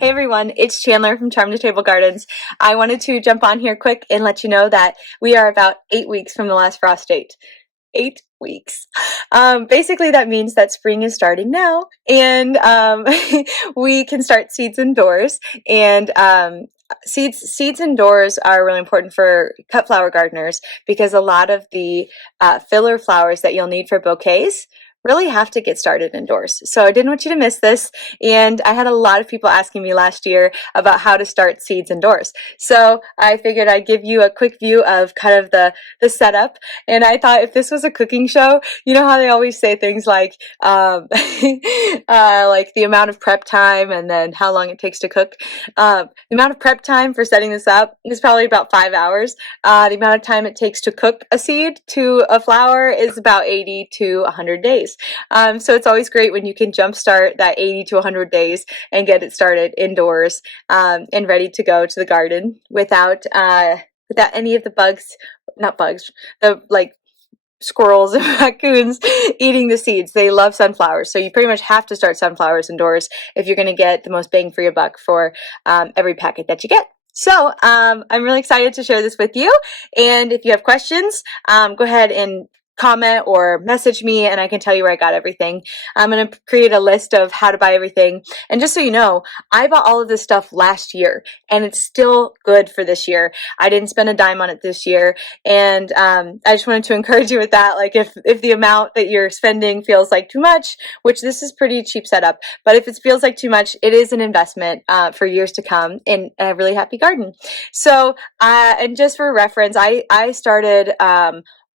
Hey everyone, it's Chandler from Charm to Table Gardens. I wanted to jump on here quick and let you know that we are about 8 weeks from the last frost date. 8 weeks. Basically, that means that spring is starting now, and we can start seeds indoors. And seeds indoors are really important for cut flower gardeners because a lot of the filler flowers that you'll need for bouquets really have to get started indoors. So I didn't want you to miss this, and I had a lot of people asking me last year about how to start seeds indoors. So I figured I'd give you a quick view of kind of the setup, and I thought if this was a cooking show, you know how they always say things like like the amount of prep time and then how long it takes to cook. The amount of prep time for setting this up is probably about 5 hours. The amount of time it takes to cook a seed to a flower is about 80 to 100 days. So it's always great when you can jumpstart that 80 to 100 days and get it started indoors and ready to go to the garden without any of the the squirrels and raccoons eating the seeds. They love sunflowers, so you pretty much have to start sunflowers indoors if you're going to get the most bang for your buck for every packet that you get. So I'm really excited to share this with you, and if you have questions, go ahead and comment or message me and I can tell you where I got everything. I'm going to create a list of how to buy everything. And just so you know, I bought all of this stuff last year and it's still good for this year. I didn't spend a dime on it this year. And I just wanted to encourage you with that. Like if the amount that you're spending feels like too much, which this is pretty cheap setup, but if it feels like too much, it is an investment for years to come in a really happy garden. So, and just for reference, I started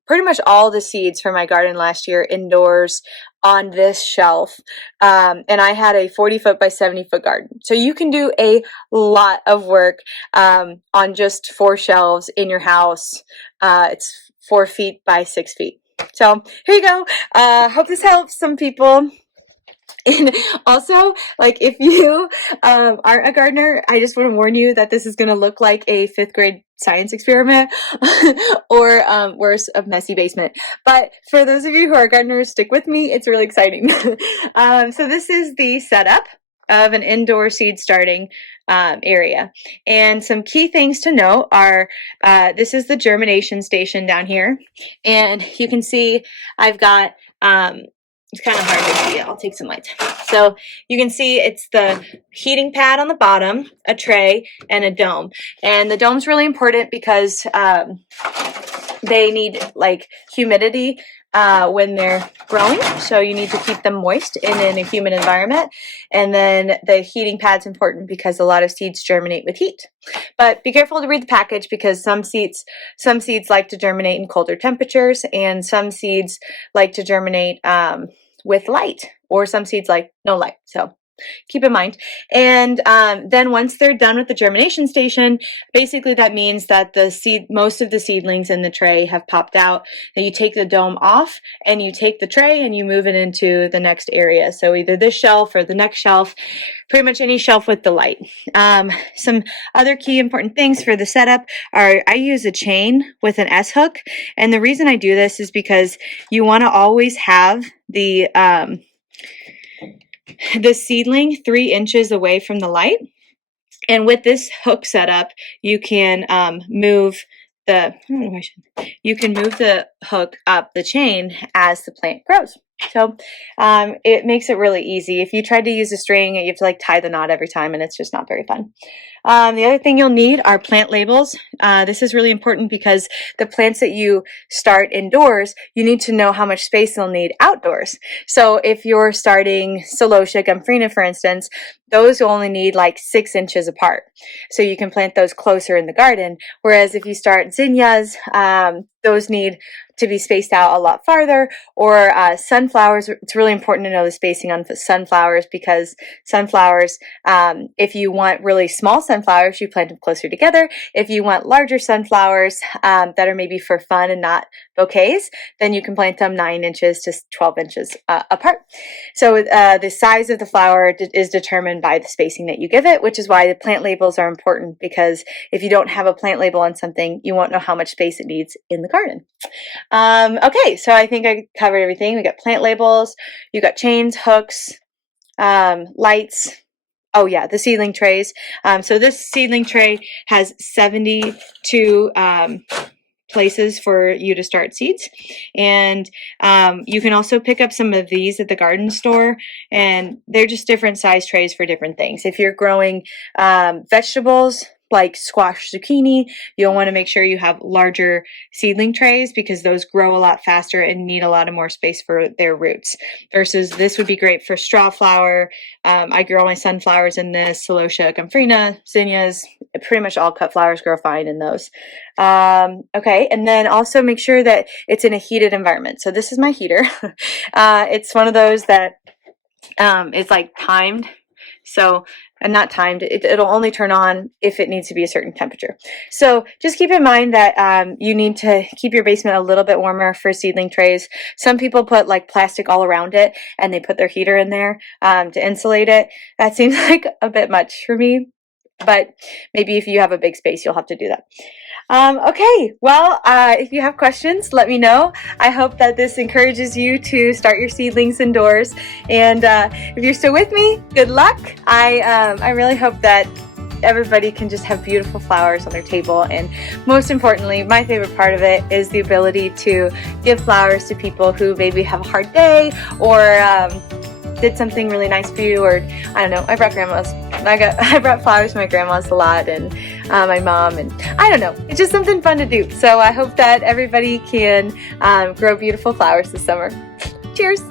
pretty much all the seeds for my garden last year indoors on this shelf. And I had a 40-foot by 70-foot garden. So you can do a lot of work on just 4 shelves in your house. It's 4 feet by 6 feet. So here you go. Hope this helps some people. And also, like, if you aren't a gardener, I just want to warn you that this is going to look like a 5th grade science experiment or worse, a messy basement. But for those of you who are gardeners, stick with me. It's really exciting. So this is the setup of an indoor seed starting area. And some key things to note are this is the germination station down here. And you can see I've got it's kind of hard to see it. I'll take some light. So you can see it's the heating pad on the bottom, a tray, and a dome. And the dome's really important because they need like humidity when they're growing. So you need to keep them moist and in a humid environment. And then the heating pad's important because a lot of seeds germinate with heat. But be careful to read the package because some seeds like to germinate in colder temperatures, and some seeds like to germinate with light, or some seeds like no light. So keep in mind. And then once they're done with the germination station, basically that means that most of the seedlings in the tray have popped out. And you take the dome off and you take the tray and you move it into the next area. So either this shelf or the next shelf, pretty much any shelf with the light. Some other key important things for the setup are I use a chain with an S hook. And the reason I do this is because you want to always have the seedling 3 inches away from the light. And with this hook setup, you can move the hook up the chain as the plant grows. So it makes it really easy. If you try to use a string, you have to like tie the knot every time, and it's just not very fun. The other thing you'll need are plant labels. This is really important because the plants that you start indoors, you need to know how much space they'll need outdoors. So if you're starting Celosia gumfrina, for instance, those will only need like 6 inches apart. So you can plant those closer in the garden. Whereas if you start zinnias, those need to be spaced out a lot farther, or sunflowers. It's really important to know the spacing on sunflowers because sunflowers, if you want really small sunflowers, you plant them closer together. If you want larger sunflowers that are maybe for fun and not bouquets, then you can plant them 9 inches to 12 inches apart. So the size of the flower is determined by the spacing that you give it, which is why the plant labels are important, because if you don't have a plant label on something, you won't know how much space it needs in the garden. Okay, so I think I covered everything. We got plant labels, you got chains, hooks, lights, oh yeah, the seedling trays. So this seedling tray has 72 places for you to start seeds, and you can also pick up some of these at the garden store, and they're just different size trays for different things. If you're growing vegetables like squash, zucchini, you'll want to make sure you have larger seedling trays because those grow a lot faster and need a lot of more space for their roots, versus this would be great for straw flower. I grow all my sunflowers in this, celosia, gomphrena, zinnias, pretty much all cut flowers grow fine in those. Okay, and then also make sure that it's in a heated environment. So this is my heater. It's one of those that is like timed. So, and not timed, it'll only turn on if it needs to be a certain temperature. So just keep in mind that you need to keep your basement a little bit warmer for seedling trays. Some people put like plastic all around it and they put their heater in there to insulate it. That seems like a bit much for me, but maybe if you have a big space, you'll have to do that. Okay, well, if you have questions, let me know. I hope that this encourages you to start your seedlings indoors. And if you're still with me, good luck. I really hope that everybody can just have beautiful flowers on their table. And most importantly, my favorite part of it is the ability to give flowers to people who maybe have a hard day or did something really nice for you, or I don't know, I brought flowers to my grandma's a lot, and my mom, and I don't know, it's just something fun to do. So I hope that everybody can grow beautiful flowers this summer. Cheers!